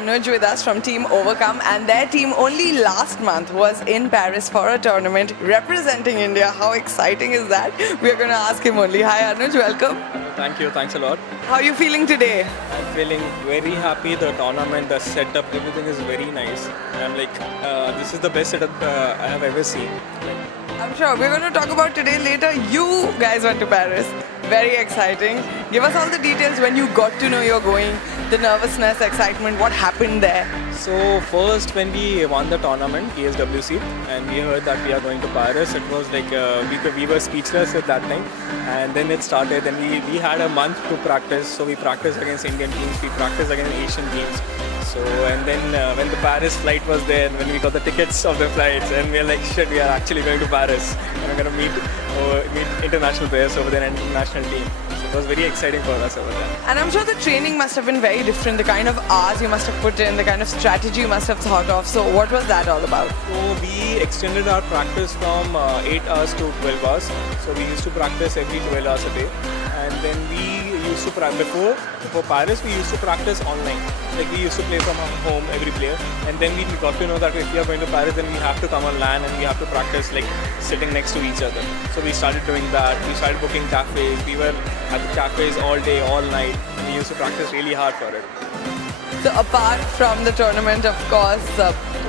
Anuj with us from Team Overcome, and their team only last month was in Paris for a tournament representing India. How exciting is that? We're going to ask him only. Hi Anuj, welcome. Thank you, thanks a lot. How are you feeling today? I'm feeling very happy. The tournament, the setup, everything is very nice. I'm like, this is the best setup I have ever seen. I'm sure we're going to talk about today later. You guys went to Paris. Very exciting. Give us all the details when you got to know you're going, the nervousness, excitement, what happened there. So first when we won the tournament, ESWC, and we heard that we are going to Paris, it was like we were speechless at that time. And then it started, and we had a month to practice. So we practiced against Indian teams, we practiced against Asian teams. So and then when the Paris flight was there, when we got the tickets of the flights, and we are like, shit, we are actually going to Paris, and we're going to meet international players over there and international team. So it was very exciting for us over there. And I'm sure the training must have been very different. The kind of hours you must have put in, the kind of strategy you must have thought of. So what was that all about? So we extended our practice from 8 hours to 12 hours. So we used to practice every 12 hours a day, and then we used to before Paris we used to practice online. Like we used to play from our home, every player, and then we got to know that if we are going to Paris, then we have to come on LAN and we have to practice like sitting next to each other. So we started doing that. We started booking cafes. We were at the cafes all day, all night, and we used to practice really hard for it. So apart from the tournament, of course,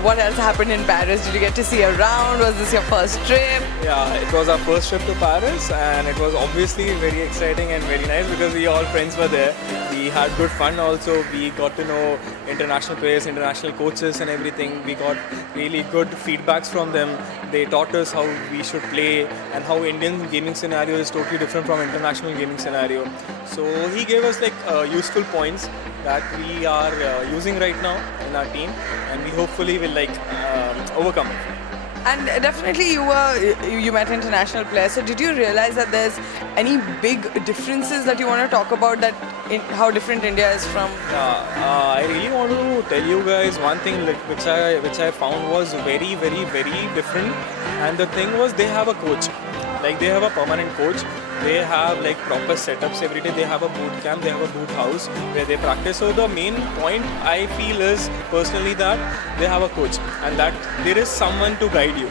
what else happened in Paris? Did you get to see a round? Was this your first trip? Yeah, it was our first trip to Paris, and it was obviously very exciting and very nice because we all friends were there. We had good fun also. We got to know international players, international coaches and everything. We got really good feedbacks from them. They taught us how we should play and how Indian gaming scenario is totally different from international gaming scenario. So he gave us like useful points that we are using right now in our team, and we hopefully will like overcome it. And definitely you met international players. So did you realize that there's any big differences that you want to talk about, that in how different India is from? I really want to tell you guys one thing which I found was very, very, very different. And the thing was, they have a coach. Like they have a permanent coach. They have like proper setups every day. They have a boot camp, they have a boot house where they practice. So the main point I feel is personally that they have a coach and that there is someone to guide you.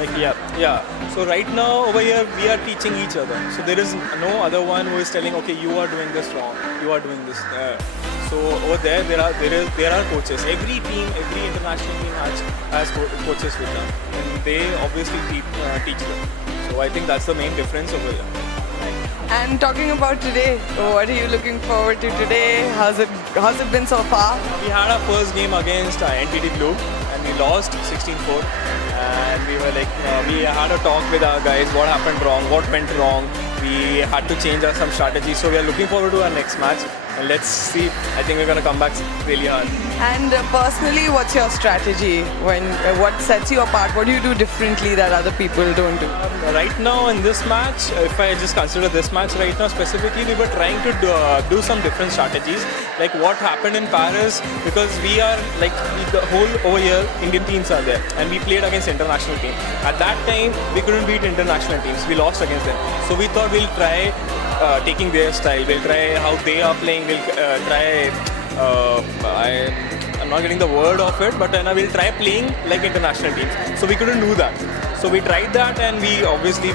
Like yeah. So right now over here we are teaching each other. So there is no other one who is telling, okay, you are doing this wrong, you are doing this. So over there there are coaches. Every team, every international team has coaches with them, and they obviously teach them. So I think that's the main difference over here. And talking about today, what are you looking forward to today? How's it been so far? We had our first game against NTT Blue and we lost 16-4. And we were like, we had a talk with our guys, what happened wrong, what went wrong. We had to change some strategy. So we are looking forward to our next match. And let's see, I think we're going to come back really hard. And personally, what's your strategy? What sets you apart? What do you do differently that other people don't do? Right now in this match, if I just consider this match right now specifically, we were trying to do some different strategies. Like what happened in Paris, because we are like the whole over here, Indian teams are there. And we played against international teams. At that time, we couldn't beat international teams. We lost against them. So we thought we'll try taking their style, we'll try how they are playing, we'll try, I'm not getting the word of it, but we'll try playing like international teams. So we couldn't do that. So we tried that and we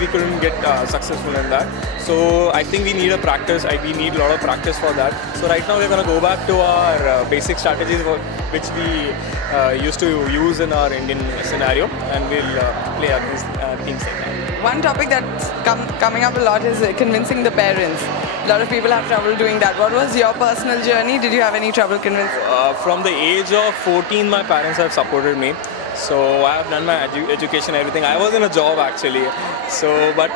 couldn't get successful in that. So I think we need a practice, we need a lot of practice for that. So right now we're going to go back to our basic strategies which we used to use in our Indian scenario, and we'll play against teams like that. One topic that's coming up a lot is convincing the parents. A lot of people have trouble doing that. What was your personal journey? Did you have any trouble convincing? From the age of 14, my parents have supported me. So I have done my education, everything. I was in a job actually. So, but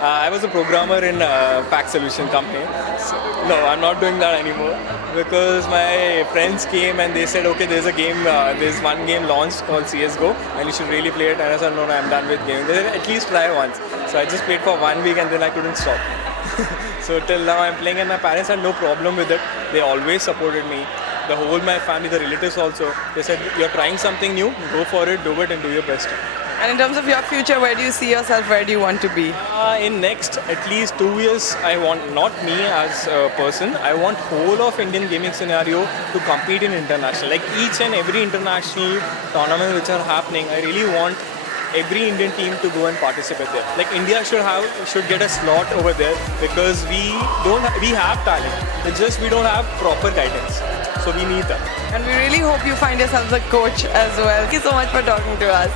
I was a programmer in a pack solution company. So, no, I'm not doing that anymore because my friends came and they said, okay, there's a game, there's one game launched called CSGO and you should really play it. And I said, no, I'm done with gaming. They said, at least try once. So I just played for 1 week and then I couldn't stop. So till now I'm playing and my parents had no problem with it. They always supported me. My family, the relatives also, they said, you're trying something new, go for it, do it and do your best. And in terms of your future, where do you see yourself? Where do you want to be? In next at least 2 years, I want not me as a person. I want whole of Indian gaming scenario to compete in international. Like each and every international tournament which are happening, I really want every Indian team to go and participate there. Like India should get a slot over there because we have talent. It's just we don't have proper guidance. So we need that. And we really hope you find yourselves a coach as well. Thank you so much for talking to us.